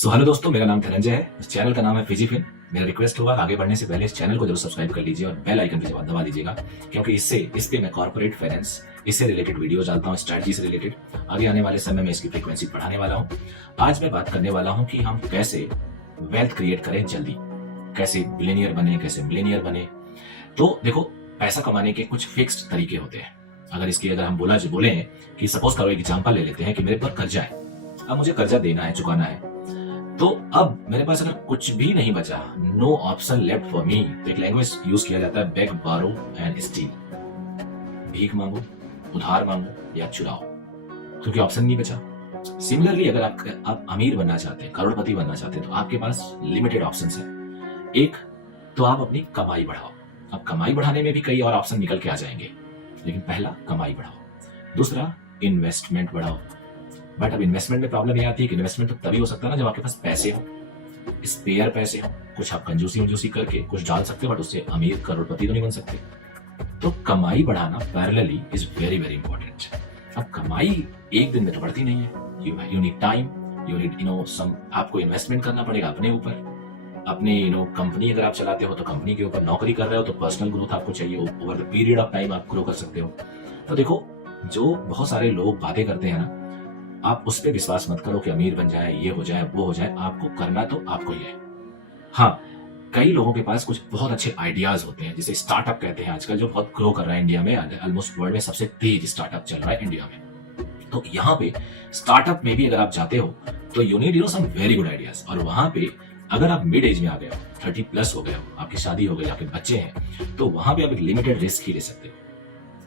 Hello दोस्तों, मेरा नाम धनंजय है। इस चैनल का नाम है फिजीफिन। मेरा रिक्वेस्ट होगा, आगे बढ़ने से पहले इस चैनल को जरूर सब्सक्राइब कर लीजिए और बेल आइकन पे दबा दीजिएगा, क्योंकि इस पे मैं कॉर्पोरेट फाइनेंस इससे रिलेटेड वीडियो डालता हूँ, स्ट्रैटेजी से रिलेटेड। आगे आने वाले समय में इसकी फ्रीक्वेंसी बढ़ाने वाला हूँ। आज मैं बात करने वाला हूँ कि हम कैसे वेल्थ क्रिएट करें जल्दी, कैसे बिलियनियर बने, कैसे मिलेनियर बने। तो देखो, पैसा कमाने के कुछ फिक्स्ड तरीके होते हैं। अगर हम बोले कि सपोज करो, एक एग्जांपल ले लेते हैं कि मेरे पर कर्जा है, अब मुझे कर्जा देना है, चुकाना है। तो अब मेरे पास अगर कुछ भी नहीं बचा, no option left for me, तो एक लैंग्वेज यूज किया जाता है, बेग, बारो एंड स्टील। भीख मांगो, उधार मांगो या चुराओ, क्योंकि ऑप्शन नहीं बचा। सिमिलरली, अगर आप अमीर बनना चाहते हैं, करोड़पति बनना चाहते हैं, तो आपके पास लिमिटेड ऑप्शंस है। एक तो आप अपनी कमाई बढ़ाओ। अब कमाई बढ़ाने में भी कई और ऑप्शन निकल के आ जाएंगे, लेकिन पहला कमाई बढ़ाओ। दूसरा, इन्वेस्टमेंट बढ़ाओ। बट अब इन्वेस्टमेंट में प्रॉब्लम ये आती है कि इन्वेस्टमेंट तो तभी हो सकता है ना जब आपके पास पैसे हो, स्पेयर पैसे हो। कुछ आप कंजूसी करके कुछ डाल सकते हो, बट उससे अमीर करोड़पति तो नहीं बन सकते। तो कमाई बढ़ाना parallelly is very very important. अब कमाई एक दिन में तो बढ़ती नहीं है। You need time, you need some, आपको इन्वेस्टमेंट करना पड़ेगा अपने ऊपर, अपने कंपनी अगर आप चलाते हो तो कंपनी के ऊपर, नौकरी कर रहे हो तो पर्सनल ग्रोथ आपको चाहिए। Over the period of time आप ग्रो कर सकते हो। तो देखो, जो बहुत सारे लोग बातें करते हैं ना, आप उस पर विश्वास मत करो कि अमीर बन जाए, ये हो जाए, वो हो जाए। आपको करना तो आपको ही है। हाँ, कई लोगों के पास कुछ बहुत अच्छे आइडियाज होते हैं, जिसे स्टार्टअप कहते हैं आजकल, जो बहुत ग्रो कर रहा है इंडिया में। ऑलमोस्ट वर्ल्ड में सबसे तेज स्टार्टअप चल रहा है इंडिया में। तो यहाँ पे स्टार्टअप में भी अगर आप जाते हो तो you need some very good ideas. और वहां पे अगर आप मिड एज में आ गए हो, 30+ हो गए हो, आपकी शादी हो गई, आपके बच्चे हैं, तो वहां पे आप एक लिमिटेड रिस्क ही ले सकते हो।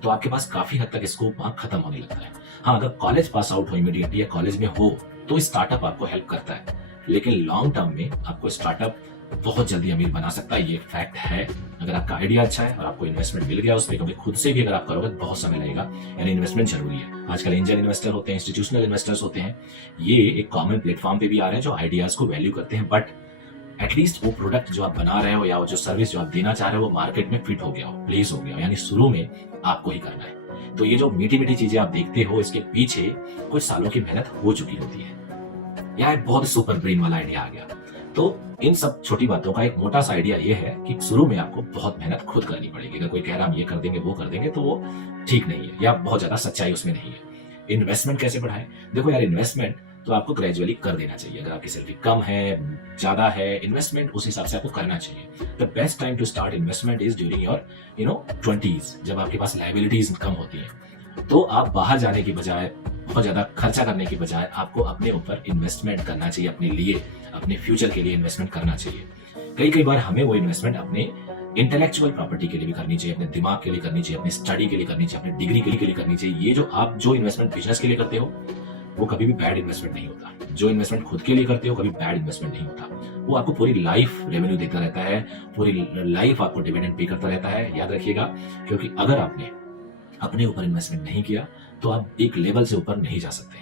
तो आपके पास काफी हद तक स्कोप वहां खत्म होने लगता है। हाँ, अगर कॉलेज पास आउट हो इमीडिएटली या कॉलेज में हो तो स्टार्टअप आपको हेल्प करता है, लेकिन लॉन्ग टर्म में आपको स्टार्टअप बहुत जल्दी अमीर बना सकता है। ये फैक्ट है। अगर आपका आइडिया अच्छा है और आपको इन्वेस्टमेंट मिल गया उसमें, क्योंकि खुद से भी अगर आप करोगे तो बहुत समय लगेगा, यानी इन्वेस्टमेंट जरूरी है। आजकल एंजल इन्वेस्टर होते हैं, इंस्टीट्यूशनल इन्वेस्टर्स होते हैं, ये एक कॉमन प्लेटफॉर्म पे भी आ रहे हैं जो आइडियाज को वैल्यू करते हैं। बट एटलीस्ट वो प्रोडक्ट जो आप बना रहे हो या जो सर्विस जो आप देना चाह रहे हो वो मार्केट में फिट हो गया हो, प्लेस हो गया हो, यानी शुरू में आपको ही करना है। तो ये जो मीठी मीठी चीजें आप देखते हो, इसके पीछे कुछ सालों की मेहनत हो चुकी होती है। यहाँ एक बहुत सुपर ब्रेन वाला आइडिया आ गया। तो इन सब छोटी बातों का एक मोटा सा आइडिया ये है कि शुरू में आपको बहुत मेहनत खुद करनी पड़ेगी। अगर कोई कह रहा हम ये कर देंगे, वो कर देंगे, तो वो ठीक नहीं है, या बहुत ज्यादा सच्चाई उसमें नहीं है। इन्वेस्टमेंट कैसे बढ़ाएं? देखो यार, इन्वेस्टमेंट तो आपको ग्रेजुअली कर देना चाहिए। अगर आपकी सैलरी कम है, ज्यादा है, इन्वेस्टमेंट उस हिसाब से आपको करना चाहिए। The best time to start investment is during your 20s, जब आपके पास लायबिलिटीज कम होती है। तो आप बाहर जाने की बजाय, बहुत ज्यादा खर्चा करने की बजाय, आपको अपने ऊपर इन्वेस्टमेंट करना चाहिए, अपने लिए, अपने फ्यूचर के लिए इन्वेस्टमेंट करना चाहिए। कई बार हमें वो इन्वेस्टमेंट अपने इंटेलेक्चुअल प्रॉपर्टी के लिए भी करनी चाहिए, अपने दिमाग के लिए करनी चाहिए, अपनी स्टडी के लिए करनी चाहिए, अपनी डिग्री के लिए करनी चाहिए। ये जो इन्वेस्टमेंट बिजनेस के लिए करते हो, वो कभी भी बैड इन्वेस्टमेंट नहीं होता। जो इन्वेस्टमेंट खुद के लिए करते हो, कभी बैड इन्वेस्टमेंट नहीं होता। वो आपको पूरी लाइफ रेवेन्यू देता रहता है, पूरी लाइफ आपको डिविडेंड पे करता रहता है, याद रखिएगा। क्योंकि अगर आपने अपने ऊपर इन्वेस्टमेंट नहीं किया तो आप एक लेवल से ऊपर नहीं जा सकते।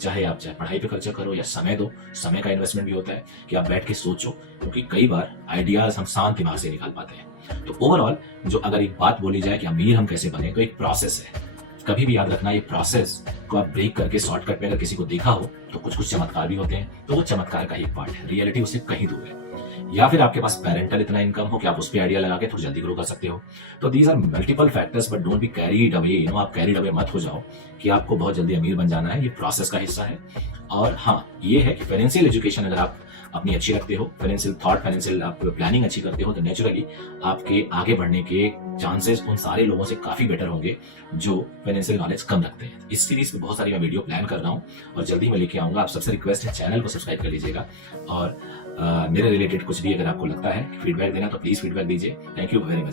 चाहे पढ़ाई पे खर्चा करो या समय दो, समय का इन्वेस्टमेंट भी होता है कि आप बैठ के सोचो, क्योंकि कई बार आइडियाज हम शांत दिमाग से निकाल पाते हैं। तो ओवरऑल, जो अगर एक बात बोली जाए कि अमीर हम कैसे बने, तो एक प्रोसेस है। कभी भी याद रखना, ये प्रोसेस को आप ब्रेक करके शॉर्टकट में अगर किसी को देखा हो तो कुछ चमत्कार भी होते हैं, तो वो चमत्कार का ही पार्ट है, रियलिटी उससे कहीं दूर है। या फिर आपके पास पेरेंटल इतना इनकम हो कि आप उस पर आइडिया लगा के थोड़ा जल्दी ग्रो कर सकते हो। तो these are multiple factors, but don't be carried away. आप कैरीड अवे मत हो जाओ कि आपको बहुत जल्दी अमीर बन जाना है। ये प्रोसेस का हिस्सा है। और हाँ, ये है कि फाइनेंशियल एजुकेशन अगर आप अपनी अच्छी रखते हो, फाइनेंशियल थॉट, फाइनेंशियल आप प्लानिंग अच्छी करते हो, तो नेचुरली आपके आगे बढ़ने के चांसेस उन सारे लोगों से काफी बेटर होंगे जो फाइनेंशियल नॉलेज कम रखते हैं। इस सीरीज में बहुत सारी मैं वीडियो प्लान कर रहा हूँ और जल्दी मैं लेके आऊंगा। आप सबसे रिक्वेस्ट है, चैनल को सब्सक्राइब कर लीजिएगा। और मेरे रिलेटेड कुछ भी अगर आपको लगता है फीडबैक देना, तो प्लीज फीडबैक दीजिए। Thank you very much.